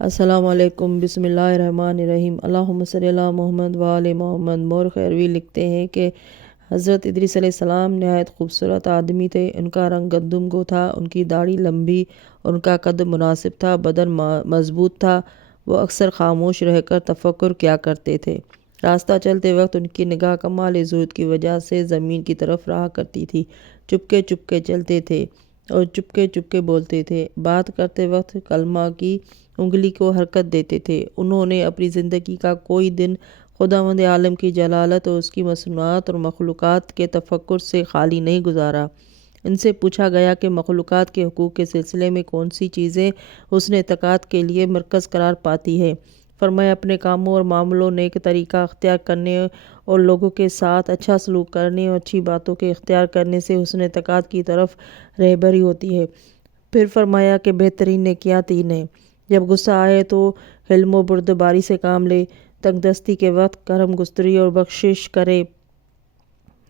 السلام علیکم، بسم اللہ الرحمن الرحیم، اللہم صلی علی محمد و آل محمد۔ مور خیروی لکھتے ہیں کہ حضرت ادریس علیہ السلام نہایت خوبصورت آدمی تھے۔ ان کا رنگ گندم کو تھا، ان کی داڑھی لمبی اور ان کا قد مناسب تھا، بدن مضبوط تھا۔ وہ اکثر خاموش رہ کر تفکر کیا کرتے تھے۔ راستہ چلتے وقت ان کی نگاہ کمال زہد کی وجہ سے زمین کی طرف رہا کرتی تھی۔ چپکے چپکے چلتے تھے اور چپکے چپکے بولتے تھے۔ بات کرتے وقت کلمہ کی انگلی کو حرکت دیتے تھے۔ انہوں نے اپنی زندگی کا کوئی دن خداوند عالم کی جلالت اور اس کی مصنوعات اور مخلوقات کے تفکر سے خالی نہیں گزارا۔ ان سے پوچھا گیا کہ مخلوقات کے حقوق کے سلسلے میں کون سی چیزیں حسن اعتقاد کے لیے مرکز قرار پاتی ہے۔ فرمایا، اپنے کاموں اور معاملوں نیک طریقہ اختیار کرنے اور لوگوں کے ساتھ اچھا سلوک کرنے اور اچھی باتوں کے اختیار کرنے سے حسن اعتقاد کی طرف رہبری ہوتی ہے۔ پھر فرمایا کہ بہترین نیکیاں تین ہیں۔ جب غصہ آئے تو حلم و بردباری سے کام لے، تنگ دستی کے وقت کرم گزری اور بخشش کرے،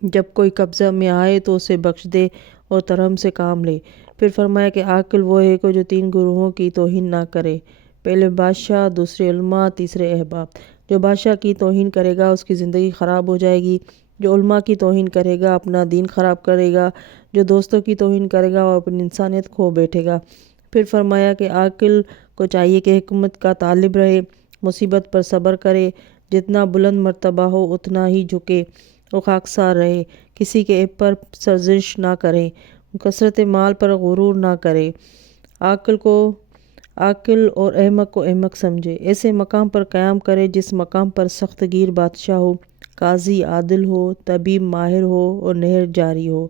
جب کوئی قبضہ میں آئے تو اسے بخش دے اور ترحم سے کام لے۔ پھر فرمایا کہ عاقل وہ ہے کہ جو تین گروہوں کی توہین نہ کرے، پہلے بادشاہ، دوسرے علماء، تیسرے احباب۔ جو بادشاہ کی توہین کرے گا اس کی زندگی خراب ہو جائے گی، جو علماء کی توہین کرے گا اپنا دین خراب کرے گا، جو دوستوں کی توہین کرے گا وہ اپنی انسانیت کھو بیٹھے گا۔ پھر فرمایا کہ عاقل کو چاہیے کہ حکمت کا طالب رہے، مصیبت پر صبر کرے، جتنا بلند مرتبہ ہو اتنا ہی جھکے اور خاکسار رہے، کسی کے عیب پر سرزنش نہ کرے، کثرت مال پر غرور نہ کرے، عاقل اور احمق کو احمق سمجھے، ایسے مقام پر قیام کرے جس مقام پر سخت گیر بادشاہ ہو، قاضی عادل ہو، طبیب ماہر ہو اور نہر جاری ہو۔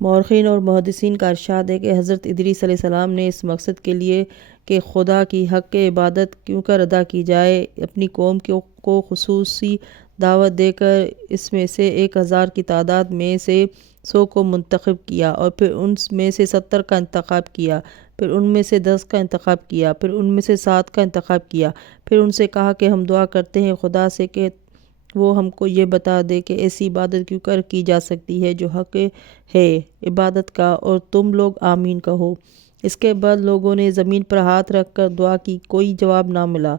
مورخین اور محدثین کا ارشاد ہے کہ حضرت ادریس علیہ السلام نے اس مقصد کے لیے کہ خدا کی حق عبادت کیوں کر ادا کی جائے، اپنی قوم کو خصوصی دعوت دے کر اس میں سے 1000 کی تعداد میں سے 100 کو منتخب کیا، اور پھر ان میں سے 70 کا انتخاب کیا، پھر ان میں سے 10 کا انتخاب کیا، پھر ان میں سے 7 کا انتخاب کیا، پھر ان سے کہا کہ ہم دعا کرتے ہیں خدا سے کہ وہ ہم کو یہ بتا دے کہ ایسی عبادت کیوں کر کی جا سکتی ہے جو حق ہے عبادت کا، اور تم لوگ آمین کہو۔ اس کے بعد لوگوں نے زمین پر ہاتھ رکھ کر دعا کی، کوئی جواب نہ ملا۔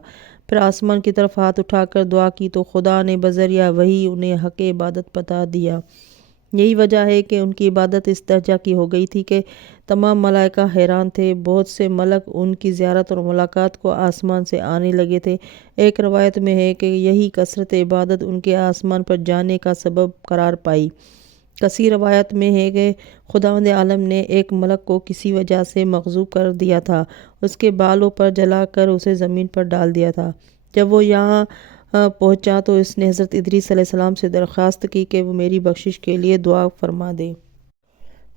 پھر آسمان کی طرف ہاتھ اٹھا کر دعا کی تو خدا نے بذریعہ وحی انہیں حق عبادت بتا دیا۔ یہی وجہ ہے کہ ان کی عبادت اس درجہ کی ہو گئی تھی کہ تمام ملائکہ حیران تھے۔ بہت سے ملک ان کی زیارت اور ملاقات کو آسمان سے آنے لگے تھے۔ ایک روایت میں ہے کہ یہی کثرت عبادت ان کے آسمان پر جانے کا سبب قرار پائی۔ کسی روایت میں ہے کہ خداوند عالم نے ایک ملک کو کسی وجہ سے مغضوب کر دیا تھا، اس کے بالوں پر جلا کر اسے زمین پر ڈال دیا تھا۔ جب وہ یہاں پہنچا تو اس نے حضرت ادریس علیہ السلام سے درخواست کی کہ وہ میری بخشش کے لیے دعا فرما دے۔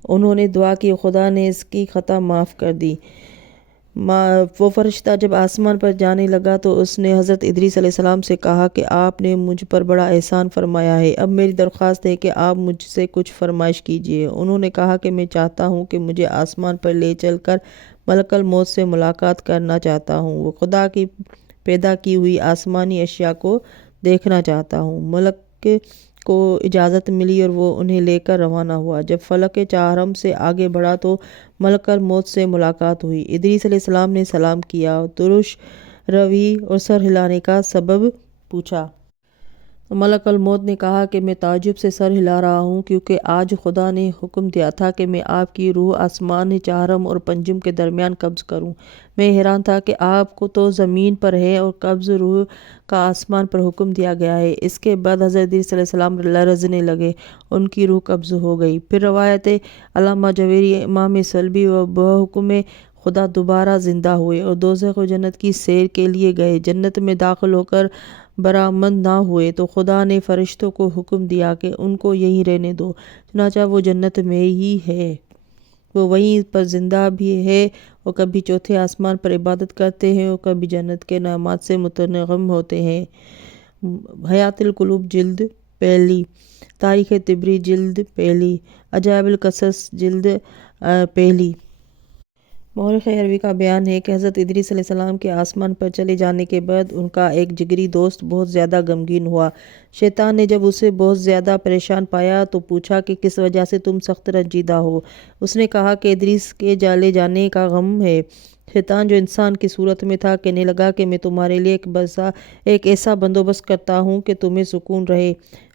انہوں نے دعا کی، خدا نے اس کی خطا معاف کر دی۔ وہ فرشتہ جب آسمان پر جانے لگا تو اس نے حضرت ادریس علیہ السلام سے کہا کہ آپ نے مجھ پر بڑا احسان فرمایا ہے، اب میری درخواست ہے کہ آپ مجھ سے کچھ فرمائش کیجیے۔ انہوں نے کہا کہ میں چاہتا ہوں کہ مجھے آسمان پر لے چل کر ملک الموت سے ملاقات کرنا چاہتا ہوں۔ وہ خدا کی پیدا کی ہوئی آسمانی اشیاء کو دیکھنا چاہتا ہوں۔ ملک کو اجازت ملی اور وہ انہیں لے کر روانہ ہوا۔ جب فلک چہارم سے آگے بڑھا تو ملک الموت سے ملاقات ہوئی۔ ادریس علیہ السلام نے سلام کیا، درش روی اور سر ہلانے کا سبب پوچھا۔ ملک الموت نے کہا کہ میں تعجب سے سر ہلا رہا ہوں کیونکہ آج خدا نے حکم دیا تھا کہ میں آپ کی روح آسمان چہارم اور پنجم کے درمیان قبض کروں۔ میں حیران تھا کہ آپ کو تو زمین پر ہے اور قبض روح کا آسمان پر حکم دیا گیا ہے۔ اس کے بعد حضرت ادریس علیہ السلام لرزنے لگے، ان کی روح قبض ہو گئی۔ پھر روایت علامہ جویری امام صلبی و بحکم خدا دوبارہ زندہ ہوئے اور دوزخ و جنت کی سیر کے لیے گئے۔ جنت میں داخل ہو کر برآمد نہ ہوئے تو خدا نے فرشتوں کو حکم دیا کہ ان کو یہیں رہنے دو، چنانچہ وہ جنت میں ہی ہے۔ وہ وہیں پر زندہ بھی ہے اور کبھی چوتھے آسمان پر عبادت کرتے ہیں اور کبھی جنت کے نعمات سے متنعم ہوتے ہیں۔ حیات القلوب جلد پہلی، تاریخ طبری جلد پہلی، عجائب القصص جلد پہلی۔ مورخ خیروی کا بیان ہے کہ حضرت ادریس علیہ السلام کے آسمان پر چلے جانے کے بعد ان کا ایک جگری دوست بہت زیادہ غمگین ہوا۔ شیطان نے جب اسے بہت زیادہ پریشان پایا تو پوچھا کہ کس وجہ سے تم سخت رنجیدہ ہو؟ اس نے کہا کہ ادریس کے چلے جانے کا غم ہے۔ شیطان جو انسان کی صورت میں تھا کہنے لگا کہ میں تمہارے لیے ایک ایسا بندوبست کرتا ہوں کہ تمہیں سکون رہے۔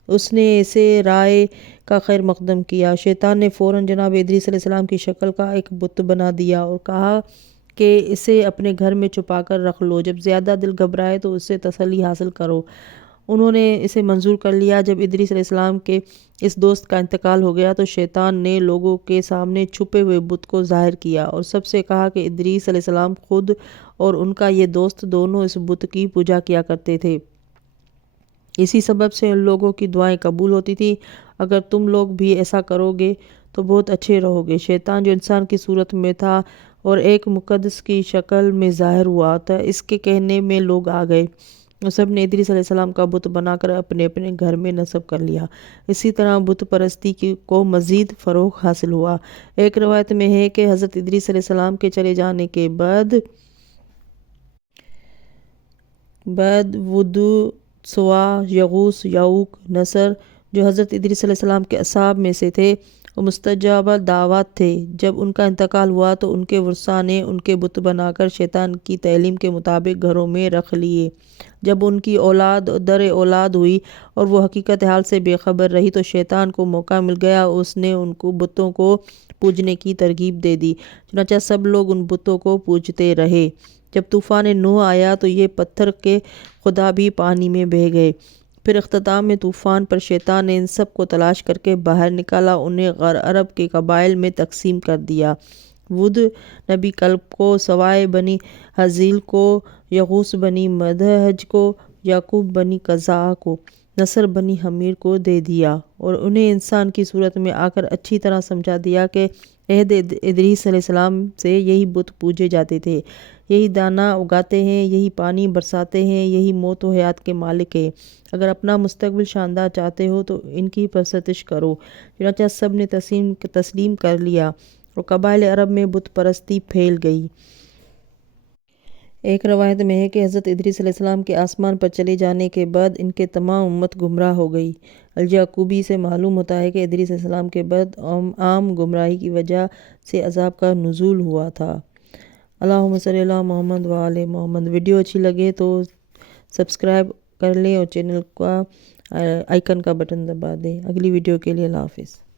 اس نے اسے رائے کا خیر مقدم کیا۔ شیطان نے فوراً جناب ادریس علیہ السلام کی شکل کا ایک بت بنا دیا اور کہا کہ اسے اپنے گھر میں چھپا کر رکھ لو، جب زیادہ دل گھبرائے تو اس سے تسلی حاصل کرو۔ انہوں نے اسے منظور کر لیا۔ جب ادریس علیہ السلام کے اس دوست کا انتقال ہو گیا تو شیطان نے لوگوں کے سامنے چھپے ہوئے بت کو ظاہر کیا اور سب سے کہا کہ ادریس علیہ السلام خود اور ان کا یہ دوست دونوں اس بت کی پوجا کیا کرتے تھے۔ اسی سبب سے ان لوگوں کی دعائیں قبول ہوتی تھی۔ اگر تم لوگ بھی ایسا کرو گے تو بہت اچھے رہو گے۔ شیطان جو انسان کی صورت میں تھا اور ایک مقدس کی شکل میں ظاہر ہوا تھا، اس کے کہنے میں لوگ آ گئے اور سب نے ادریس علیہ السلام کا بت بنا کر اپنے اپنے گھر میں نصب کر لیا۔ اسی طرح بت پرستی کو مزید فروغ حاصل ہوا۔ ایک روایت میں ہے کہ حضرت ادریس علیہ السلام کے چلے جانے کے بعد ود، سوا، یغوث، یعوق، نصر جو حضرت ادریس علیہ السلام کے اصحاب میں سے تھے وہ مستجاب دعوات تھے۔ جب ان کا انتقال ہوا تو ان کے ورثاء نے ان کے بت بنا کر شیطان کی تعلیم کے مطابق گھروں میں رکھ لیے۔ جب ان کی اولاد در اولاد ہوئی اور وہ حقیقت حال سے بے خبر رہی تو شیطان کو موقع مل گیا، اس نے ان کو بتوں کو پوجنے کی ترغیب دے دی۔ چنانچہ سب لوگ ان بتوں کو پوجتے رہے۔ جب طوفان نوح آیا تو یہ پتھر کے خدا بھی پانی میں بہہ گئے۔ پھر اختتام میں طوفان پر شیطان نے ان سب کو تلاش کر کے باہر نکالا، انہیں عرب کے قبائل میں تقسیم کر دیا۔ ود نبی کلب کو، سوائے بنی حزیل کو، یغوث بنی مدحج کو، یعقوب بنی قزاع کو، نصر بنی حمیر کو دے دیا اور انہیں انسان کی صورت میں آ کر اچھی طرح سمجھا دیا کہ عہد ادریس علیہ السلام سے یہی بت پوجے جاتے تھے، یہی دانہ اگاتے ہیں، یہی پانی برساتے ہیں، یہی موت و حیات کے مالک ہیں۔ اگر اپنا مستقبل شاندار چاہتے ہو تو ان کی پرستش کرو۔ چنانچہ سب نے تسلیم کر لیا اور قبائل عرب میں بت پرستی پھیل گئی۔ ایک روایت میں ہے کہ حضرت ادریس علیہ السلام کے آسمان پر چلے جانے کے بعد ان کے تمام امت گمراہ ہو گئی۔ الیعقوبی سے معلوم ہوتا ہے کہ ادریس علیہ السلام کے بعد عام گمراہی کی وجہ سے عذاب کا نزول ہوا تھا۔ اللہم صلی علی محمد و آل محمد۔ ویڈیو اچھی لگے تو سبسکرائب کر لیں اور چینل کا آئیکن کا بٹن دبا دیں۔ اگلی ویڈیو کے لیے اللہ حافظ۔